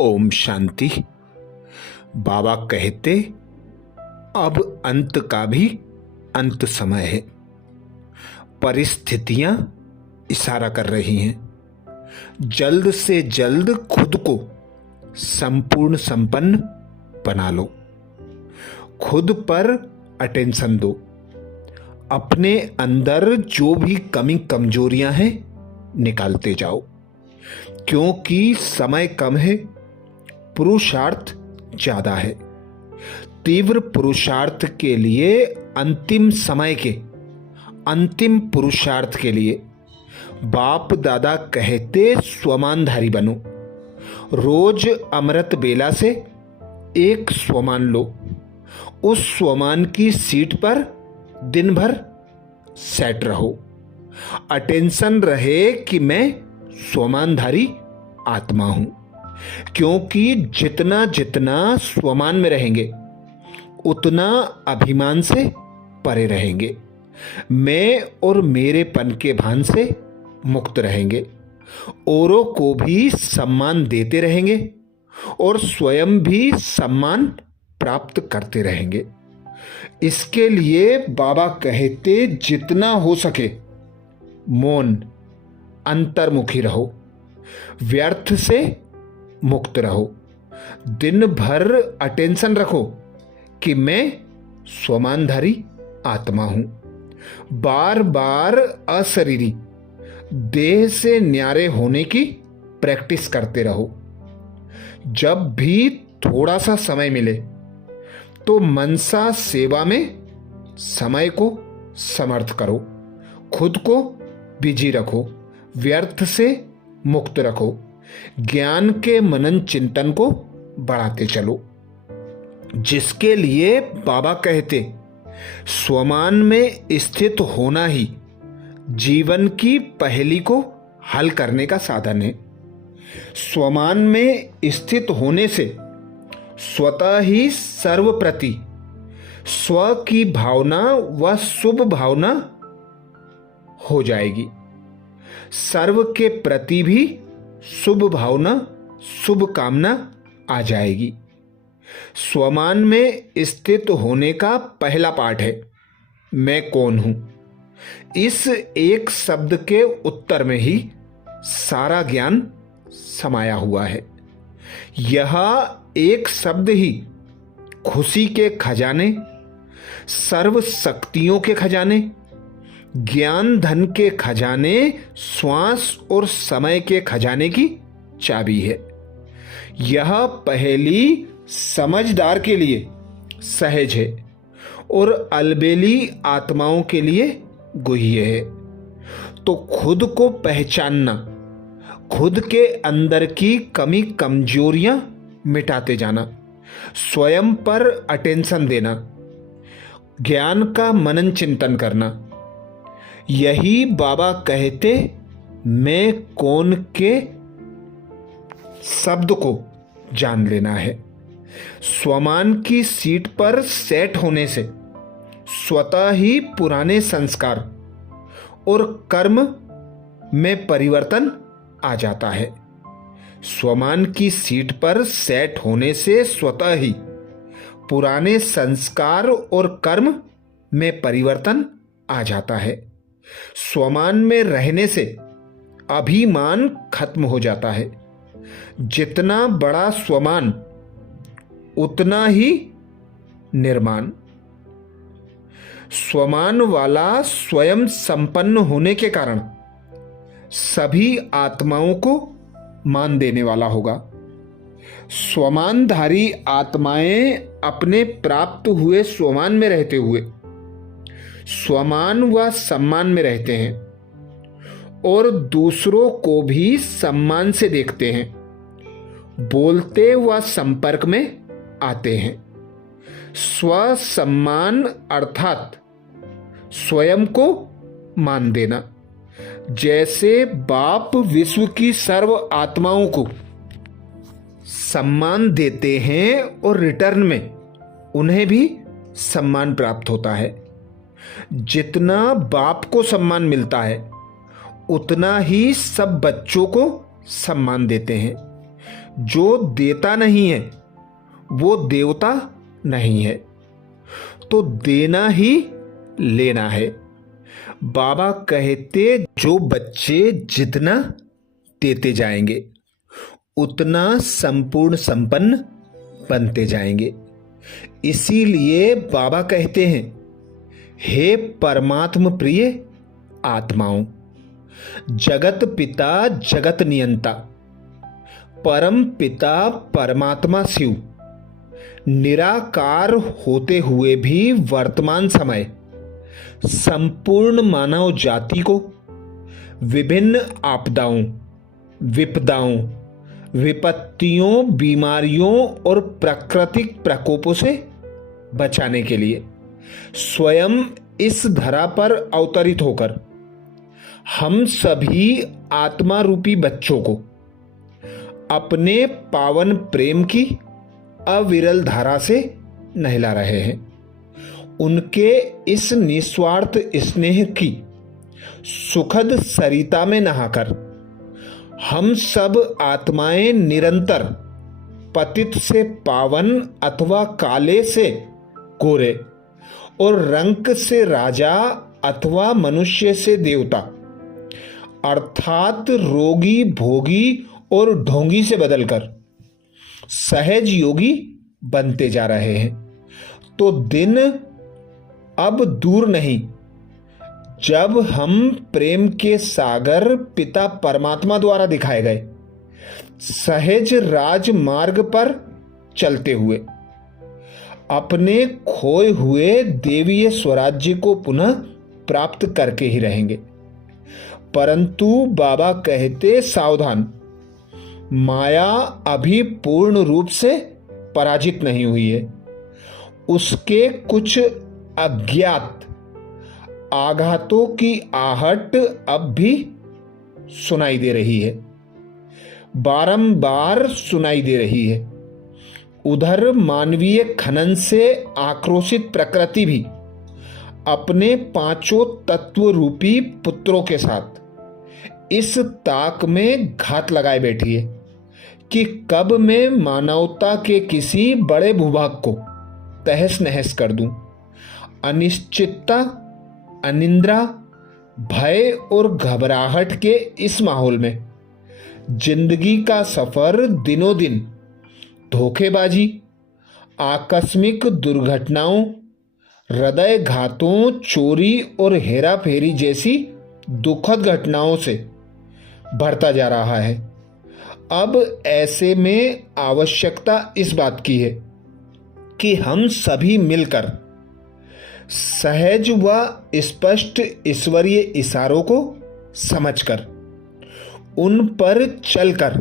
ओम शांति। बाबा कहते अब अंत का भी अंत समय है। परिस्थितियां इशारा कर रही हैं। जल्द से जल्द खुद को संपूर्ण संपन्न बना लो। खुद पर अटेंशन दो। अपने अंदर जो भी कमी कमजोरियां हैं निकालते जाओ, क्योंकि समय कम है, पुरुषार्थ ज्यादा है। तीव्र पुरुषार्थ के लिए, अंतिम समय के अंतिम पुरुषार्थ के लिए बाप दादा कहते स्वमानधारी बनो। रोज अमृत बेला से एक स्वमान लो। उस स्वमान की सीट पर दिन भर सेट रहो। अटेंशन रहे कि मैं स्वमानधारी आत्मा हूं, क्योंकि जितना जितना स्वमान में रहेंगे उतना अभिमान से परे रहेंगे। मैं और मेरेपन के भान से मुक्त रहेंगे। औरों को भी सम्मान देते रहेंगे और स्वयं भी सम्मान प्राप्त करते रहेंगे। इसके लिए बाबा कहते जितना हो सके मौन, अंतर्मुखी रहो, व्यर्थ से मुक्त रहो। दिन भर अटेंशन रखो कि मैं स्वमानधारी आत्मा हूं। बार बार अशरीरी देह से न्यारे होने की प्रैक्टिस करते रहो। जब भी थोड़ा सा समय मिले तो मनसा सेवा में समय को समर्थ करो। खुद को बिजी रखो, व्यर्थ से मुक्त रखो। ज्ञान के मनन चिंतन को बढ़ाते चलो, जिसके लिए बाबा कहते स्वमान में स्थित होना ही जीवन की पहेली को हल करने का साधन है। स्वमान में स्थित होने से स्वतः ही सर्वप्रति स्व की भावना व शुभ भावना हो जाएगी। सर्व के प्रति भी शुभ भावना, शुभ कामना आ जाएगी। स्वमान में स्थित होने का पहला पाठ है मैं कौन हूं। इस एक शब्द के उत्तर में ही सारा ज्ञान समाया हुआ है। यह एक शब्द ही खुशी के खजाने, सर्व शक्तियों के खजाने, ज्ञान धन के खजाने, श्वास और समय के खजाने की चाबी है। यह पहेली समझदार के लिए सहज है और अलबेली आत्माओं के लिए गुह्य है। तो खुद को पहचानना, खुद के अंदर की कमी कमजोरियां मिटाते जाना, स्वयं पर अटेंशन देना, ज्ञान का मनन चिंतन करना, यही बाबा कहते मैं कौन के शब्द को जान लेना है। स्वमान की सीट पर सेट होने से स्वतः ही पुराने संस्कार और कर्म में परिवर्तन आ जाता है। स्वमान की सीट पर सेट होने से स्वतः ही पुराने संस्कार और कर्म में परिवर्तन आ जाता है। स्वमान में रहने से अभिमान खत्म हो जाता है। जितना बड़ा स्वमान उतना ही निर्माण। स्वमान वाला स्वयं संपन्न होने के कारण सभी आत्माओं को मान देने वाला होगा। स्वमानधारी आत्माएं अपने प्राप्त हुए स्वमान में रहते हुए स्वमान व सम्मान में रहते हैं और दूसरों को भी सम्मान से देखते हैं, बोलते व संपर्क में आते हैं। स्व सम्मान अर्थात स्वयं को मान देना। जैसे बाप विश्व की सर्व आत्माओं को सम्मान देते हैं और रिटर्न में उन्हें भी सम्मान प्राप्त होता है। जितना बाप को सम्मान मिलता है उतना ही सब बच्चों को सम्मान देते हैं। जो देता नहीं है वो देवता नहीं है। तो देना ही लेना है। बाबा कहते जो बच्चे जितना देते जाएंगे उतना संपूर्ण संपन्न बनते जाएंगे। इसीलिए बाबा कहते हैं, हे परमात्म प्रिय आत्माओं, जगत पिता जगत नियंता परम पिता परमात्मा शिव निराकार होते हुए भी वर्तमान समय संपूर्ण मानव जाति को विभिन्न आपदाओं, विपदाओं, विपत्तियों, बीमारियों और प्राकृतिक प्रकोपों से बचाने के लिए स्वयं इस धरा पर अवतरित होकर हम सभी आत्मा रूपी बच्चों को अपने पावन प्रेम की अविरल धारा से नहला रहे हैं। उनके इस निस्वार्थ स्नेह की सुखद सरिता में नहाकर हम सब आत्माएं निरंतर पतित से पावन अथवा काले से गोरे और रंक से राजा अथवा मनुष्य से देवता अर्थात रोगी भोगी और ढोंगी से बदलकर सहज योगी बनते जा रहे हैं। तो दिन अब दूर नहीं जब हम प्रेम के सागर पिता परमात्मा द्वारा दिखाए गए सहज राजमार्ग पर चलते हुए अपने खोए हुए देवीय स्वराज्य को पुनः प्राप्त करके ही रहेंगे। परंतु बाबा कहते सावधान, माया अभी पूर्ण रूप से पराजित नहीं हुई है। उसके कुछ अज्ञात आघातों की आहट अब भी सुनाई दे रही है, बारंबार सुनाई दे रही है। उधर मानवीय खनन से आक्रोशित प्रकृति भी अपने पांचों तत्व रूपी पुत्रों के साथ इस ताक में घात लगाए बैठी है कि कब मैं मानवता के किसी बड़े भूभाग को तहस नहस कर दूं। अनिश्चितता, अनिंद्रा, भय और घबराहट के इस माहौल में जिंदगी का सफर दिनों दिन धोखेबाजी, आकस्मिक दुर्घटनाओं, हृदय घातों, चोरी और हेरा फेरी जैसी दुखद घटनाओं से भरता जा रहा है। अब ऐसे में आवश्यकता इस बात की है कि हम सभी मिलकर सहज व स्पष्ट ईश्वरीय इशारों को समझकर उन पर चलकर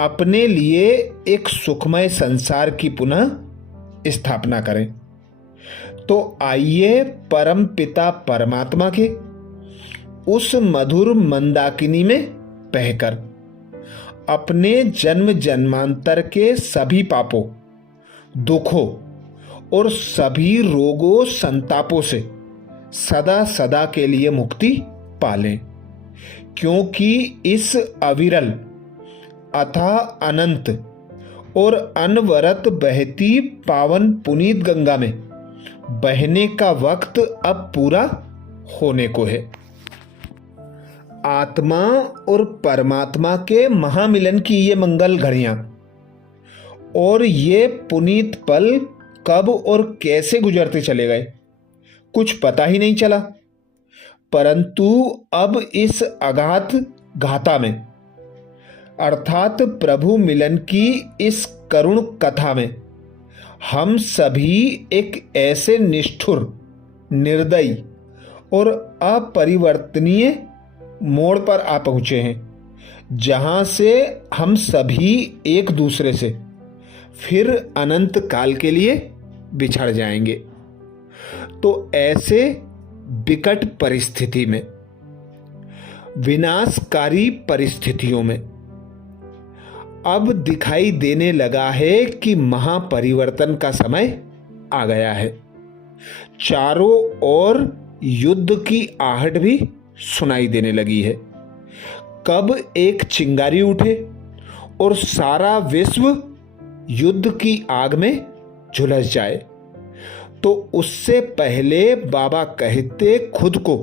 अपने लिए एक सुखमय संसार की पुनः स्थापना करें। तो आइए परम पिता परमात्मा के उस मधुर मंदाकिनी में बहकर अपने जन्म जन्मांतर के सभी पापों, दुखों और सभी रोगों संतापों से सदा सदा के लिए मुक्ति पालें। क्योंकि इस अविरल अथाह अनंत और अनवरत बहती पावन पुनीत गंगा में बहने का वक्त अब पूरा होने को है। आत्मा और परमात्मा के महामिलन की ये मंगल घड़ियां और ये पुनीत पल कब और कैसे गुजरते चले गए कुछ पता ही नहीं चला। परंतु अब इस अगाध घाता में अर्थात प्रभु मिलन की इस करुण कथा में हम सभी एक ऐसे निष्ठुर, निर्दयी और अपरिवर्तनीय मोड़ पर आ पहुंचे हैं जहां से हम सभी एक दूसरे से फिर अनंत काल के लिए बिछड़ जाएंगे। तो ऐसे विकट परिस्थिति में, विनाशकारी परिस्थितियों में अब दिखाई देने लगा है कि महापरिवर्तन का समय आ गया है। चारों ओर युद्ध की आहट भी सुनाई देने लगी है। कब एक चिंगारी उठे और सारा विश्व युद्ध की आग में झुलस जाए, तो उससे पहले बाबा कहते खुद को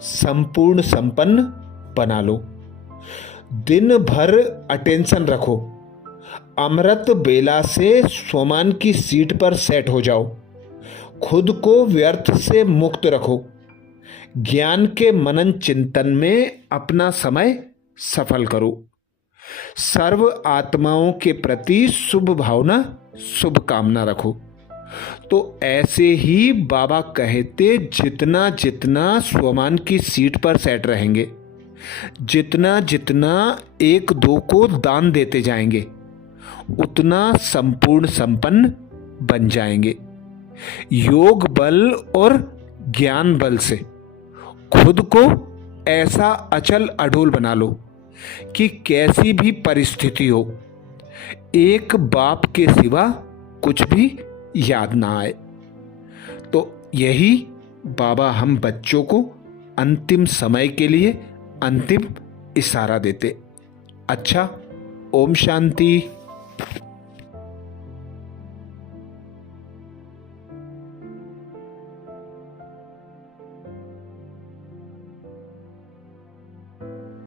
संपूर्ण संपन्न बना लो। दिन भर अटेंशन रखो, अमृत बेला से स्वमान की सीट पर सेट हो जाओ, खुद को व्यर्थ से मुक्त रखो, ज्ञान के मनन चिंतन में अपना समय सफल करो, सर्व आत्माओं के प्रति शुभ भावना शुभ कामना रखो। तो ऐसे ही बाबा कहते जितना जितना स्वमान की सीट पर सेट रहेंगे, जितना जितना एक दो को दान देते जाएंगे, उतना संपूर्ण संपन्न बन जाएंगे। योग बल और ज्ञान बल से खुद को ऐसा अचल अडोल बना लो कि कैसी भी परिस्थिति हो, एक बाप के सिवा कुछ भी याद ना आए। तो यही बाबा हम बच्चों को अंतिम समय के लिए अंतिम इशारा देते। अच्छा, ओम शांति।